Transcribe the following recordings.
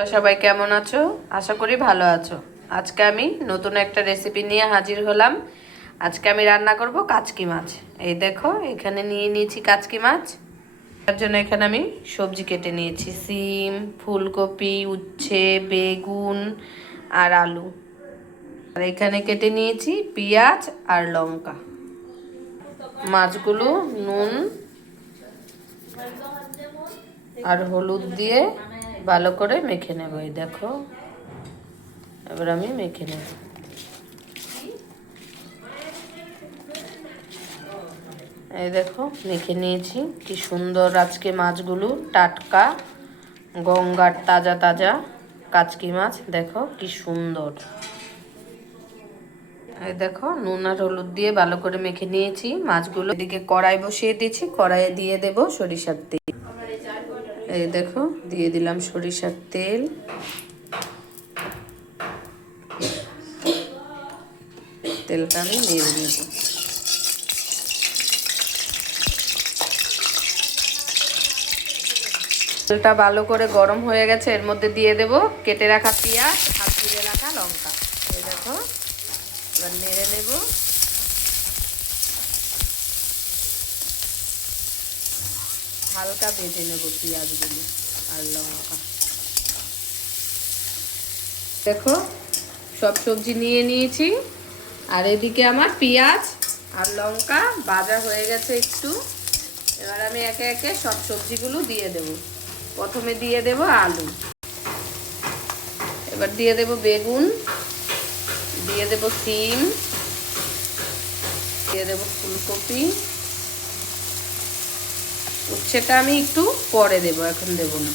তোমরা সবাই কেমন আছো? আশা করি ভালো আছো। আজকে আমি নতুন একটা রেসিপি নিয়ে হাজির হলাম। আজকে আমি রান্না করব কাচকি মাছ। এই দেখো, এখানে নিয়ে নিয়েছি কাচকি মাছ। তার জন্য এখানে আমি সবজি কেটে নিয়েছি, সিম, ফুলকপি, উচ্ছে, বেগুন আর আলু। আর এখানে কেটে নিয়েছি পেঁয়াজ আর লঙ্কা। মাছগুলো নুন আর হলুদ দিয়ে ভালো করে মেখে নেব। এই দেখো, এবার আমি মেখে নেব। এই দেখো, মেখে নিয়েছি। কি সুন্দর আজকে মাছগুলো, টাটকা গঙ্গার তাজা তাজা কাচকি মাছ। দেখো কি সুন্দর। এই দেখো, নুন আর হলুদ দিয়ে ভালো করে মেখে নিয়েছি মাছগুলো। এদিকে কড়াই বসিয়ে দিয়েছি, কড়াইয়ে দিয়ে দেব সরিষার তেল। এই দেখো, দিয়ে দিলাম সরিষার তেল। তেলটা আমি নেড়ে নেব। তেলটা ভালো করে গরম হয়ে গেছে, এর মধ্যে দিয়ে দেব কেটে রাখা পেঁয়াজ আর চিড়ে রাখা লঙ্কা। এই দেখো, এবার নেড়ে নেব। হালকা ভেজে নেব পেঁয়াজগুলো আর লঙ্কা। দেখো, সব সবজি নিয়ে নিয়েছি, আর এদিকে আমার পেঁয়াজ আর লঙ্কা ভাজা হয়ে গেছে একটু। এবার আমি একে একে সব সবজিগুলো দিয়ে দেব। প্রথমে দিয়ে দেব আলু, এবার দিয়ে দেব বেগুন, দিয়ে দেব সিম, দিয়ে দেব ফুলকপি। উচ্ছেটা আমি একটু পরে দেব, এখন দেব না।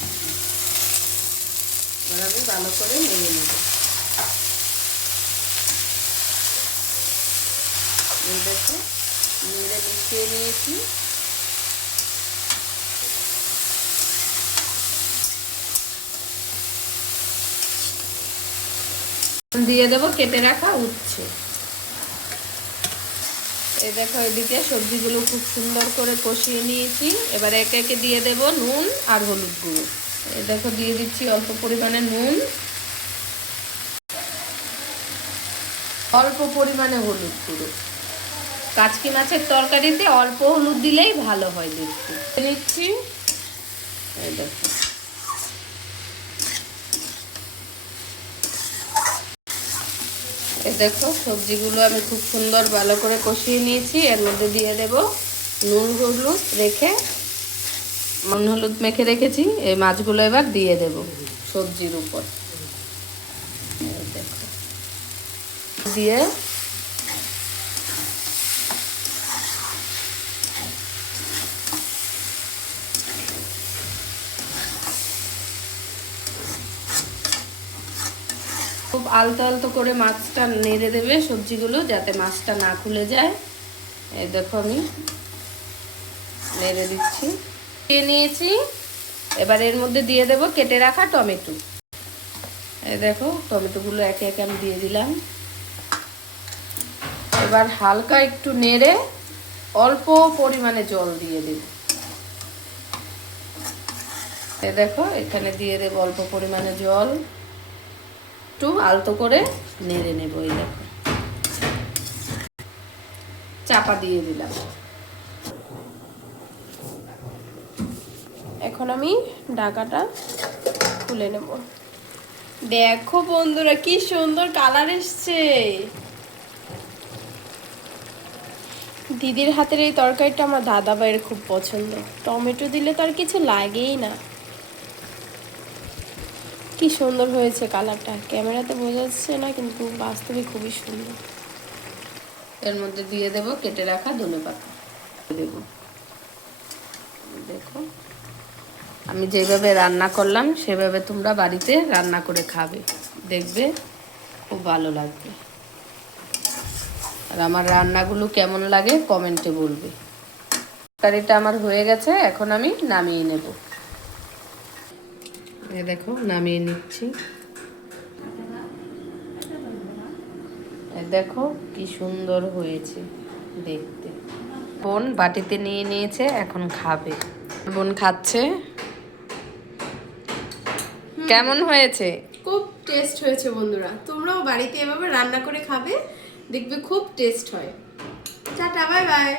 এবার আমি ভালো করে নেড়ে নেব। এই দেখো, নেড়ে মিশিয়ে নিয়েছি। দিয়ে দেব কেটে রাখা উচ্ছে। এই দেখো, এদিকে সবজিগুলো খুব সুন্দর করে কষিয়ে নিয়েছি। এবার একে একে দিয়ে দেব নুন আর হলুদ গুঁড়ো। এই দেখো, দিয়ে দিচ্ছি অল্প পরিমাণে নুন, অল্প পরিমাণে হলুদ গুঁড়ো। কাচকি মাছের তরকারিতে অল্প হলুদ দিলেই ভালো হয় দেখতে। নিচ্ছি। এই দেখো, এই দেখো, সবজিগুলো আমি খুব সুন্দর ভালো করে কষিয়ে নিয়েছি। এর মধ্যে দিয়ে দেব নুন হলুদ রেখে, নুন হলুদ মেখে রেখেছি। এই মাছগুলো এবার দিয়ে দেব সবজির উপর। দিয়ে খুব আলতো আলতো করে মাছটা নেড়ে দেবে সবজিগুলো, যাতে মাছটা না খুলে যায়। এই দেখো, আমি নেড়ে দিচ্ছি। দিয়ে নিয়েছি। এবার এর মধ্যে দিয়ে দেব কেটে রাখা টমেটো। এই দেখো, টমেটোগুলো একে একে আমি দিয়ে দিলাম। এবার হালকা একটু নেড়ে অল্প পরিমাণে জল দিয়ে দেব। এই দেখো, এখানে দিয়ে দেব অল্প পরিমাণে জল। একটু আলতো করে নেড়ে নেব। এই দেখো, চাপা দিয়ে দিলাম। এখন আমি ঢাকাটা খুলে নেব। দেখো বন্ধুরা, কি সুন্দর কালার এসছে। দিদির হাতের এই তরকারিটা আমার দাদা ভাইয়ের খুব পছন্দ। টমেটো দিলে তো আর কিছু লাগেই না। কি সুন্দর হয়েছে কালারটা, ক্যামেরাতে বোঝা যাচ্ছে না, কিন্তু বাস্তবে খুবই সুন্দর। এর মধ্যে দিয়ে দেব কেটে রাখা ধনেপাতা। দেব। দেখো, আমি যেভাবে রান্না করলাম সেভাবে তোমরা বাড়িতে রান্না করে খাবে, দেখবে খুব ভালো লাগবে। আর আমার রান্নাগুলো কেমন লাগে কমেন্টে বলবে। তরকারিটা আমার হয়ে গেছে, এখন আমি নামিয়ে নেব। এই দেখো, নামিয়ে নিচ্ছি। দেখো কি সুন্দর হয়েছে দেখতে। বোন বাটিতে নিয়ে নিয়েছে, এখন খাবে। বোন খাচ্ছে। কেমন হয়েছে? খুব টেস্ট হয়েছে বন্ধুরা, তোমরাও বাড়িতে এভাবে রান্না করে খাবে, দেখবে খুব টেস্ট হয়। Tata, bye bye.